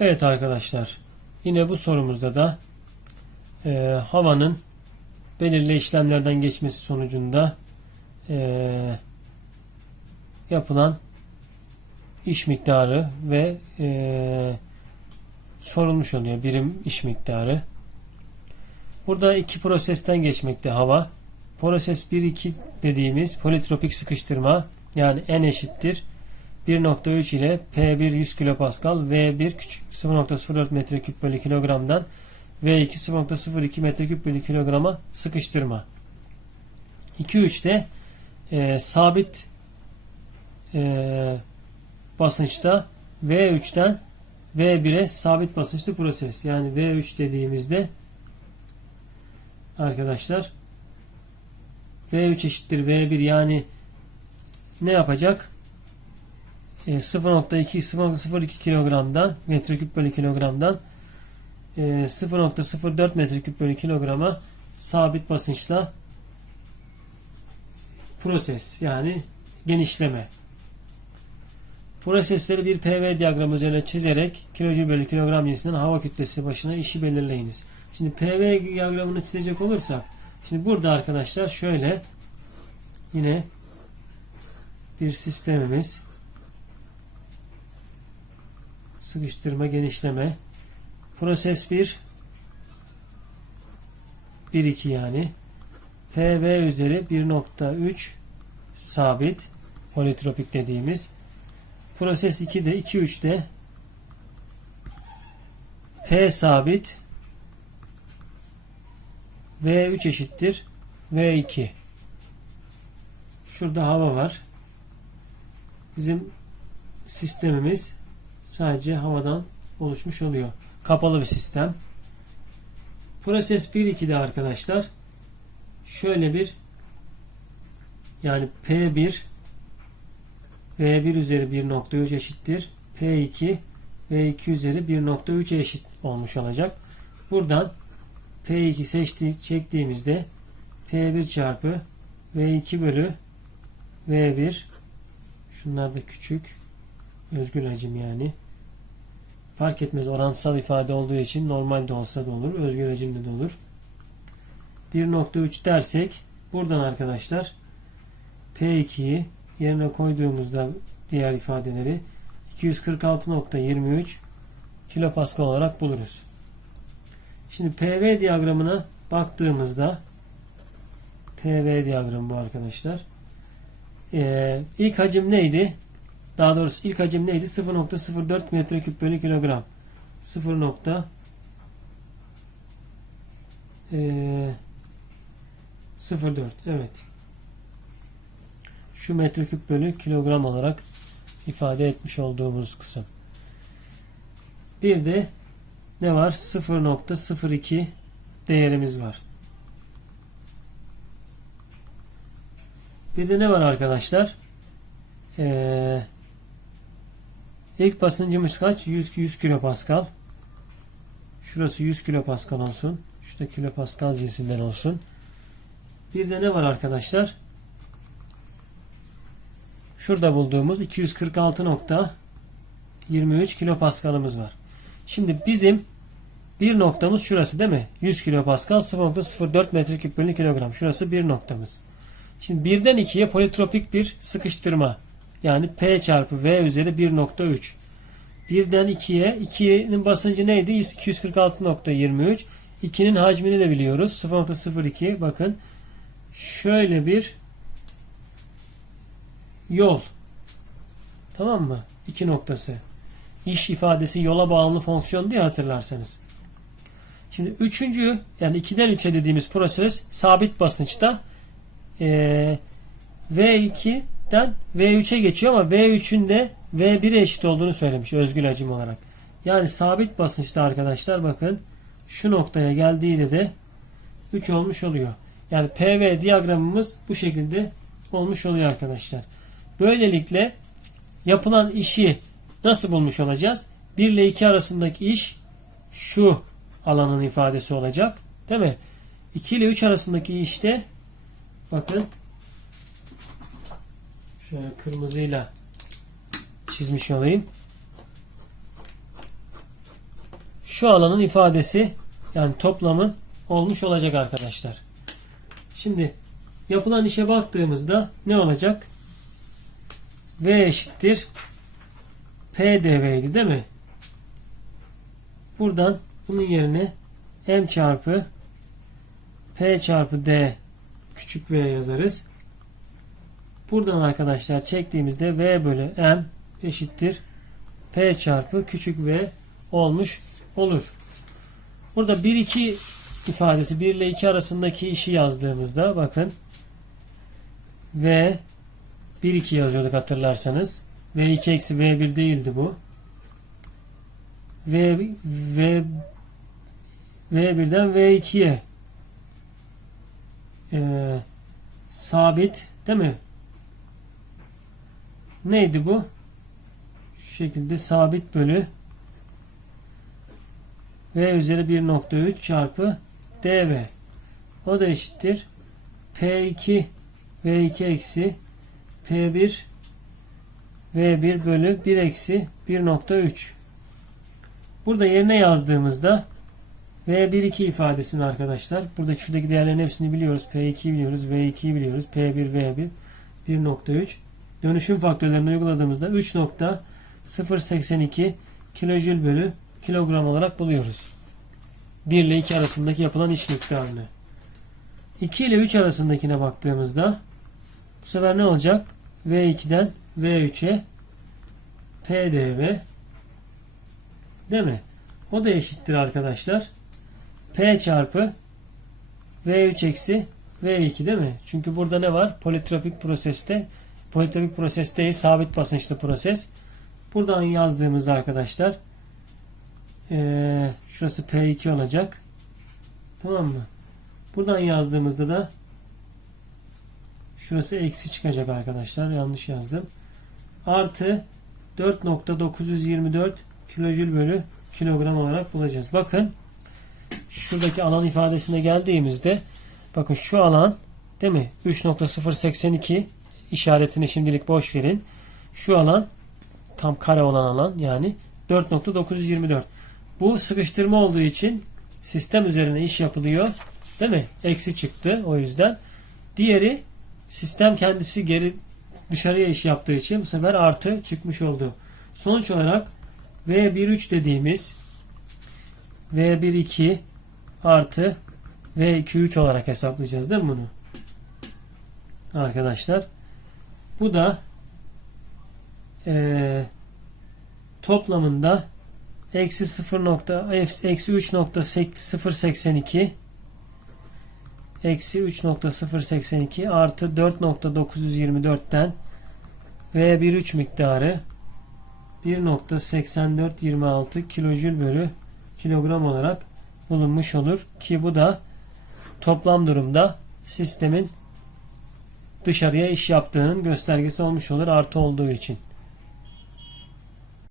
Evet arkadaşlar. Yine bu sorumuzda da e, havanın belirli işlemlerden geçmesi sonucunda e, yapılan iş miktarı ve e, sorulmuş oluyor birim iş miktarı. Burada iki prosesten geçmekte hava. Proses 1-2 dediğimiz politropik sıkıştırma yani N eşittir 1.3 ile P1 100 kilopascal V1 küçük 0.04 metreküp bölü kilogramdan V2 0.02 metreküp bölü kilograma sıkıştırma. 2-3'te e, sabit e, basınçta V3'ten V1'e sabit basınçlı proses. Yani V3 dediğimizde arkadaşlar V3 eşittir V1 yani ne yapacak? E, 0.2 0.02 kilogramdan metreküp bölü kilogramdan e, 0.04 metreküp bölü kilograma sabit basınçla proses yani genişleme. Prosesleri bir PV diyagramı üzerine çizerek kilojoule bölü kilogram cinsinden hava kütlesi başına işi belirleyiniz. Şimdi PV diyagramını çizecek olursak şimdi burada arkadaşlar şöyle yine bir sistemimiz sıkıştırma genişleme. Proses 1 1 2 yani. PV üzeri 1.3 sabit politropik dediğimiz. Proses 2'de 2 3'te P sabit V3 eşittir V2 şurada hava var. Bizim sistemimiz sadece havadan oluşmuş oluyor. Kapalı bir sistem. Proses 1-2'de arkadaşlar şöyle bir yani P1 V1 üzeri 1.3 eşittir. P2 V2 üzeri 1.3 eşit olmuş olacak. Buradan P2 seçti, çektiğimizde P1 çarpı V2 bölü V1 şunlar da küçük özgül hacim yani fark etmez orantısal ifade olduğu için normalde olsa da olur özgül hacimde de olur 1.3 dersek buradan arkadaşlar P2'yi yerine koyduğumuzda diğer ifadeleri 246.23 kilopascal olarak buluruz. Şimdi PV diyagramına baktığımızda PV diyagramı bu arkadaşlar. Ee, ilk hacim neydi? Daha doğrusu ilk hacim neydi? 0.04 metreküp bölü kilogram. 0. Ee, 0.4 evet. Şu metreküp bölü kilogram olarak ifade etmiş olduğumuz kısım. Bir de ne var? 0.02 değerimiz var. Bir de ne var arkadaşlar? Ee, ilk basıncımız kaç? 100, 100 kilopascal. Şurası 100 kilopascal olsun. Şurada kilopascal cinsinden olsun. Bir de ne var arkadaşlar? Şurada bulduğumuz 246.23 kilopaskalımız var. Şimdi bizim bir noktamız şurası değil mi? 100 kilopascal 0.04 metreküp bölü kilogram. Şurası bir noktamız. Şimdi birden ikiye politropik bir sıkıştırma. Yani P çarpı V üzeri 1.3. 1'den 2'ye 2'nin basıncı neydi? 246.23. 2'nin hacmini de biliyoruz. 0.02 bakın. Şöyle bir yol. Tamam mı? 2 noktası. İş ifadesi yola bağımlı fonksiyon diye hatırlarsanız. Şimdi üçüncü yani 2'den 3'e dediğimiz proses sabit basınçta e, V2 V3'ten V3'e geçiyor ama V3'ün de V1'e eşit olduğunu söylemiş özgül hacim olarak. Yani sabit basınçta arkadaşlar bakın şu noktaya geldiğinde de 3 olmuş oluyor. Yani PV diyagramımız bu şekilde olmuş oluyor arkadaşlar. Böylelikle yapılan işi nasıl bulmuş olacağız? 1 ile 2 arasındaki iş şu alanın ifadesi olacak. Değil mi? 2 ile 3 arasındaki işte bakın şöyle kırmızıyla çizmiş olayım. şu alanın ifadesi yani toplamın olmuş olacak arkadaşlar. Şimdi yapılan işe baktığımızda ne olacak? V eşittir PDV'ydi değil mi? Buradan bunun yerine M çarpı P çarpı D küçük V yazarız. Buradan arkadaşlar çektiğimizde V bölü M eşittir P çarpı küçük V olmuş olur. Burada 1-2 ifadesi 1 ile 2 arasındaki işi yazdığımızda bakın V 1-2 yazıyorduk hatırlarsanız. V2 eksi V1 değildi bu. V, V, V1'den V2'ye ee, sabit değil mi? Neydi bu? Şu şekilde sabit bölü V üzeri 1.3 çarpı dV. O da eşittir. P2 V2 eksi P1 V1 bölü 1 eksi 1.3. Burada yerine yazdığımızda V1-2 ifadesini arkadaşlar. Buradaki şuradaki değerlerin hepsini biliyoruz. P2'yi biliyoruz. V2'yi biliyoruz. P1, V1 1.3. Dönüşüm faktörlerini uyguladığımızda 3.082 kilojül bölü kilogram olarak buluyoruz. 1 ile 2 arasındaki yapılan iş miktarını. 2 ile 3 arasındakine baktığımızda bu sefer ne olacak? V2'den V3'e PDV değil mi? O da eşittir arkadaşlar. P çarpı V3 eksi V2 değil mi? Çünkü burada ne var? Politropik proseste politropik proses değil sabit basınçlı proses. Buradan yazdığımız arkadaşlar ee, şurası P2 olacak. Tamam mı? Buradan yazdığımızda da şurası eksi çıkacak arkadaşlar. Yanlış yazdım. Artı 4.924 kilojül bölü kilogram olarak bulacağız. Bakın şuradaki alan ifadesine geldiğimizde bakın şu alan değil mi? 3.082 işaretini şimdilik boş verin. Şu alan tam kare olan alan yani 4.924. Bu sıkıştırma olduğu için sistem üzerine iş yapılıyor. Değil mi? Eksi çıktı o yüzden. Diğeri sistem kendisi geri dışarıya iş yaptığı için bu sefer artı çıkmış oldu. Sonuç olarak V13 dediğimiz V12 artı V23 olarak hesaplayacağız değil mi bunu? Arkadaşlar. Bu da e, toplamında eksi 0 nokta eksi 3.082 eksi 3.082 artı 4.924'ten V13 miktarı 1.8426 kilojül bölü kilogram olarak bulunmuş olur. Ki bu da toplam durumda sistemin dışarıya iş yaptığının göstergesi olmuş olur artı olduğu için.